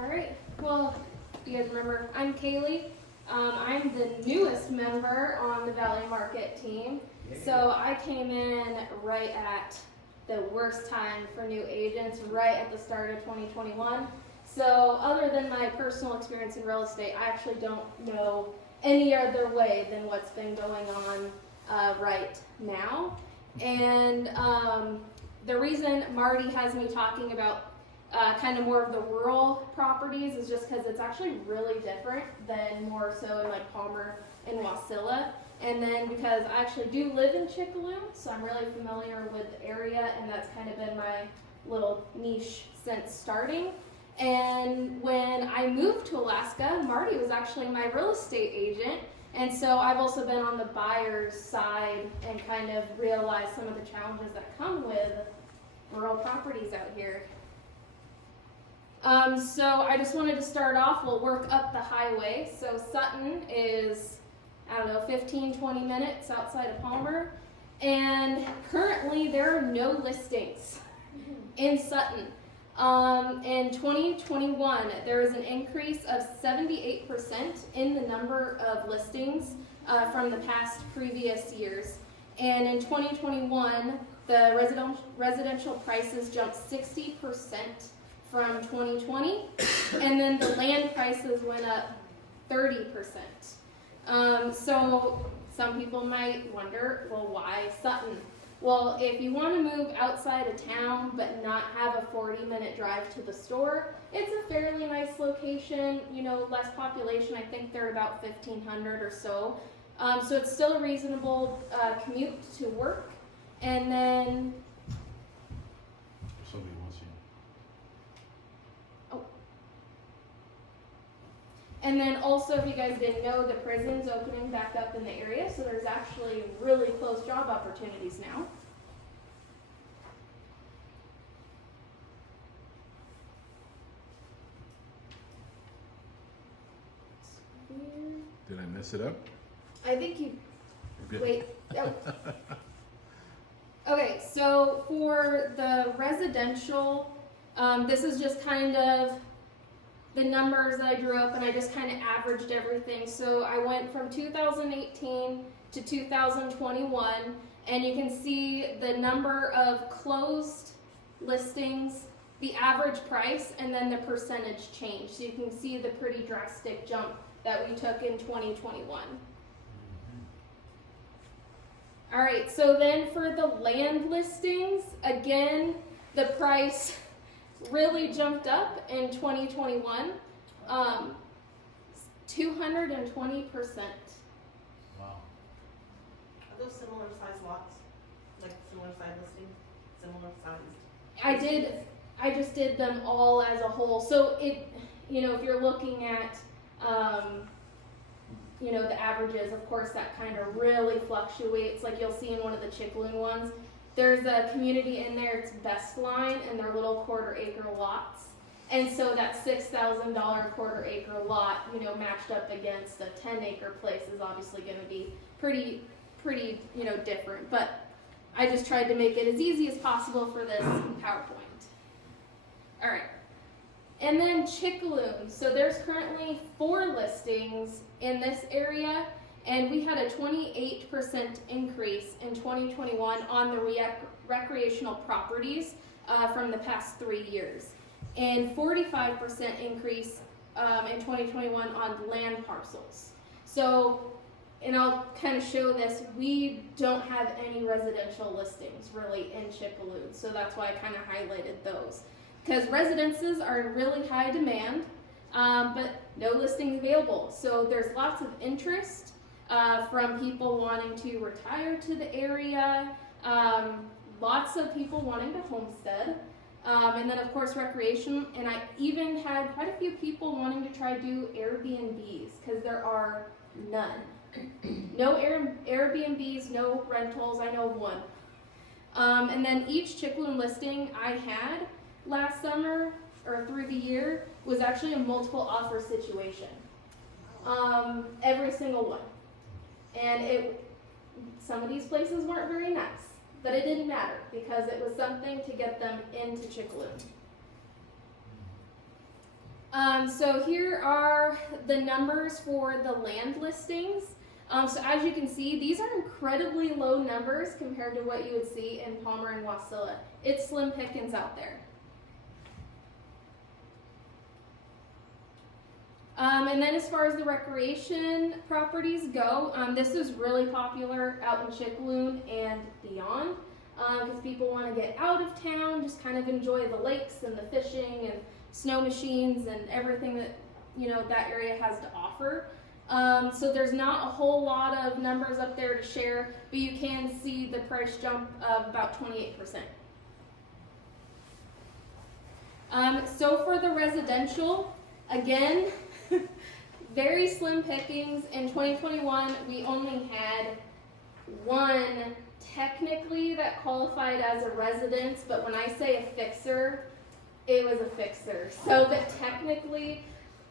Alright, well, you guys remember, I'm Kaylee. I'm the newest member on the Valley Market team. So I came in right at the worst time for new agents, right at the start of 2021. So other than my personal experience in real estate, I actually don't know any other way than what's been going on right now. And the reason Marty has me talking about kind of more of the rural properties is just because it's actually really different than more so in like Palmer and Wasilla. And then because I actually do live in Chickaloon, so I'm really familiar with the area, and that's kind of been my little niche since starting. And when I moved to Alaska, Marty was actually my real estate agent. And so I've also been on the buyer's side and kind of realized some of the challenges that come with rural properties out here. So I just wanted to start off, we'll work up the highway. So Sutton is, I don't know, 15, 20 minutes outside of Palmer. And currently there are no listings in Sutton. In 2021, there is an increase of 78% in the number of listings from the past previous years. And in 2021, the residential prices jumped 60% from 2020, and then the land prices went up 30%. So some people might wonder, well, why Sutton? Well, if you want to move outside of town but not have a 40-minute drive to the store, it's a fairly nice location, you know, less population. I think they're about 1,500 or so. So it's still a reasonable commute to work. And then Somebody wants you. And then also, if you guys didn't know, the prison's opening back up in the area, so there's actually really close job opportunities now. Did I mess it up? I think you, Good. wait, oh. Okay, so for the residential, this is just kind of the numbers that I drew up, and I just kind of averaged everything. So I went from 2018 to 2021, and you can see the number of closed listings, the average price, and then the percentage change. So you can see the pretty drastic jump that we took in 2021. All right, so then for the land listings, again, the price really jumped up in 2021, 220%. Wow. Are those similar size lots? Like similar size listings? Similar sized? I just did them all as a whole. So it, you know, if you're looking at, you know, the averages, of course, that kind of really fluctuates. Like you'll see in one of the Chickaloon ones, there's a community in there, it's Best Line, and they're little quarter-acre lots. And so that $6,000 quarter-acre lot, you know, matched up against a 10-acre place is obviously going to be pretty, you know, different. But I just tried to make it as easy as possible for this PowerPoint. All right. And then Chickaloon. So there's currently 4 listings in this area, and we had a 28% increase in 2021 on the recreational properties from the past 3 years, and 45% increase in 2021 on land parcels. So, and I'll kind of show this, we don't have any residential listings really in Chickaloon, so that's why I kind of highlighted those. Because residences are in really high demand, but no listings available. So there's lots of interest from people wanting to retire to the area, lots of people wanting to homestead, and then of course recreation. And I even had quite a few people wanting to try to do Airbnbs because there are none. No Airbnbs, no rentals, I know of one. And then each Chickaloon listing I had last summer or through the year was actually a multiple offer situation. Every single one. And some of these places weren't very nice, but it didn't matter because it was something to get them into Chickaloon. So here are the numbers for the land listings. So as you can see, these are incredibly low numbers compared to what you would see in Palmer and Wasilla. It's slim pickings out there. And then as far as the recreation properties go, this is really popular out in Chickaloon and beyond, because people want to get out of town, just kind of enjoy the lakes and the fishing and snow machines and everything that, you know, that area has to offer. So there's not a whole lot of numbers up there to share, but you can see the price jump of about 28%. So for the residential, again, very slim pickings. In 2021, we only had one technically that qualified as a residence, but when I say a fixer, it was a fixer. So that technically,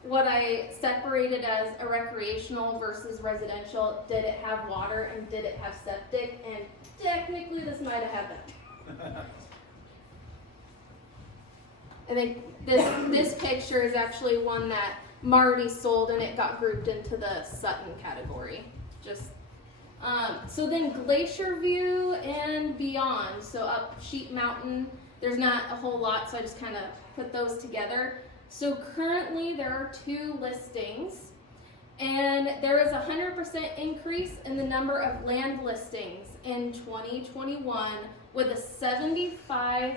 what I separated as a recreational versus residential, did it have water and did it have septic? And technically this might have had that. I think this picture is actually one that Marty sold, and it got grouped into the Sutton category. So then Glacier View and beyond, so up Sheep Mountain, there's not a whole lot, so I just kind of put those together. So currently there are 2 listings, and there is a 100% increase in the number of land listings in 2021 with a 75%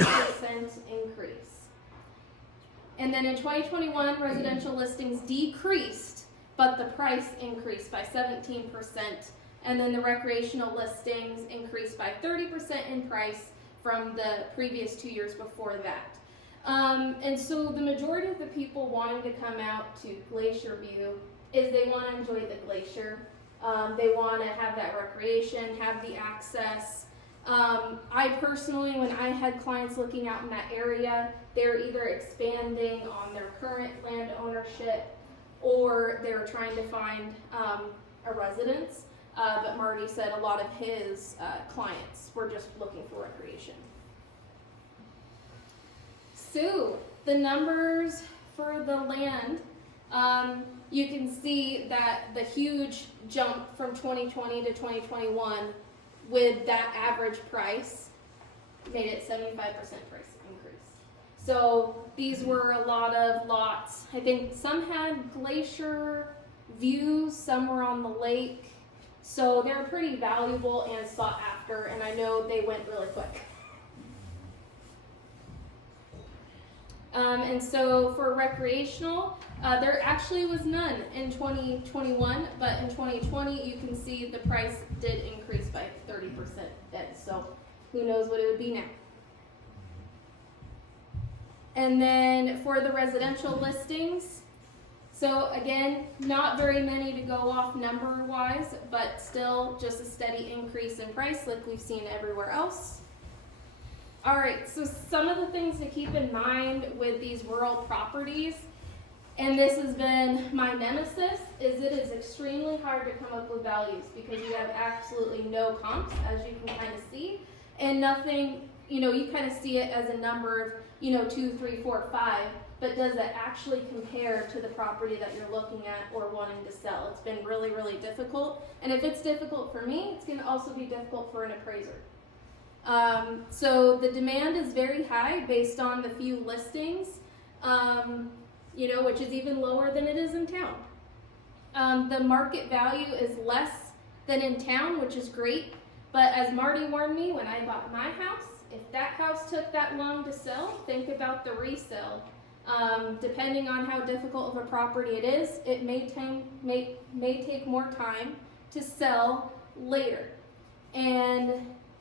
increase. And then in 2021, residential listings decreased, but the price increased by 17%. And then the recreational listings increased by 30% in price from the previous 2 years before that. And so the majority of the people wanting to come out to Glacier View is they want to enjoy the glacier. They want to have that recreation, have the access. I personally, when I had clients looking out in that area, they're either expanding on their current land ownership or they're trying to find a residence. But Marty said a lot of his clients were just looking for recreation. So the numbers for the land, you can see that the huge jump from 2020 to 2021 with that average price made it 75% price increase. So these were a lot of lots. I think some had glacier views, some were on the lake. So they're pretty valuable and sought after, and I know they went really quick. And so for recreational, there actually was none in 2021, but in 2020 you can see the price did increase by 30% then, so who knows what it would be now. And then for the residential listings, so again, not very many to go off number-wise, but still just a steady increase in price like we've seen everywhere else. All right, so some of the things to keep in mind with these rural properties, and this has been my nemesis, is it is extremely hard to come up with values because you have absolutely no comps, as you can kind of see, and nothing, you know, you kind of see it as a number of, you know, 2, 3, 4, 5, but does it actually compare to the property that you're looking at or wanting to sell? It's been really, really difficult, and if it's difficult for me, it's going to also be difficult for an appraiser. So the demand is very high based on the few listings, you know, which is even lower than it is in town. The market value is less than in town, which is great, but as Marty warned me when I bought my house, if that house took that long to sell, think about the resale. Depending on how difficult of a property it is, it may take more time to sell later. And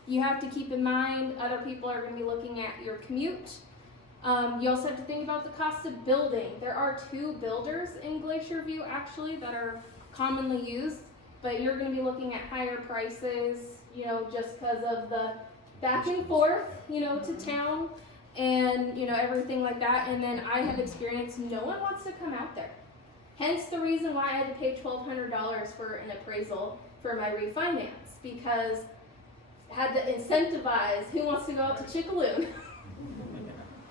you have to keep in mind other people are going to be looking at your commute. You also have to think about the cost of building. There are 2 builders in Glacier View actually that are commonly used, but you're going to be looking at higher prices, you know, just because of the back and forth, you know, to town and, you know, everything like that. And then I have experienced no one wants to come out there. Hence the reason why I had to pay $1,200 for an appraisal for my refinance, because had to incentivize who wants to go out to Chickaloon.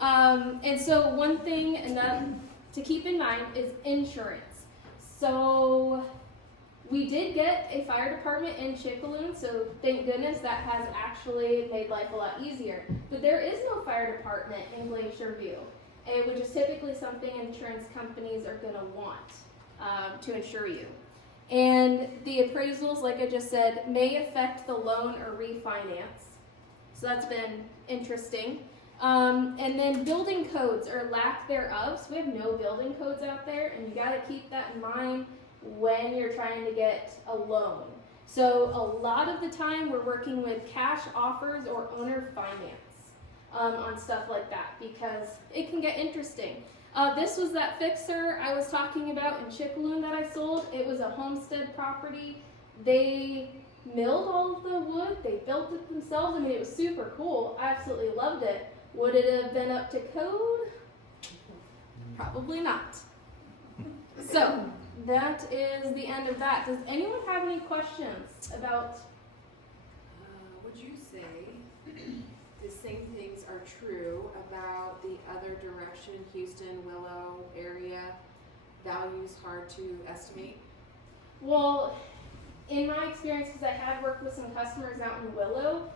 And so one thing, and then to keep in mind is insurance. So we did get a fire department in Chickaloon, so thank goodness that has actually made life a lot easier. But there is no fire department in Glacier View, which is typically something insurance companies are going to want to insure you. And the appraisals, like I just said, may affect the loan or refinance. So that's been interesting. And then building codes or lack thereof. So we have no building codes out there, and you got to keep that in mind when you're trying to get a loan. So a lot of the time we're working with cash offers or owner finance on stuff like that, because it can get interesting. This was that fixer I was talking about in Chickaloon that I sold. It was a homestead property. They milled all of the wood. They built it themselves. I mean, it was super cool. I absolutely loved it. Would it have been up to code? Probably not. So that is the end of that. Does anyone have any questions about? Would you say the same things are true about the other direction, Houston, Willow area? Values hard to estimate? Well, in my experience, because I have worked with some customers out in Willow,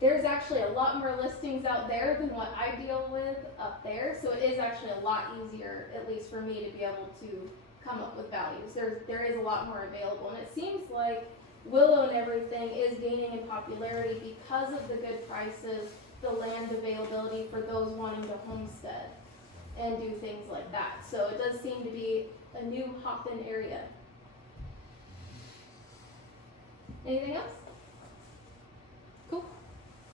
there's actually a lot more listings out there than what I deal with up there. So it is actually a lot easier, at least for me, to be able to come up with values. There is a lot more available, and it seems like Willow and everything is gaining in popularity because of the good prices, the land availability for those wanting to homestead and do things like that. So it does seem to be a new hop-in area. Anything else? Cool.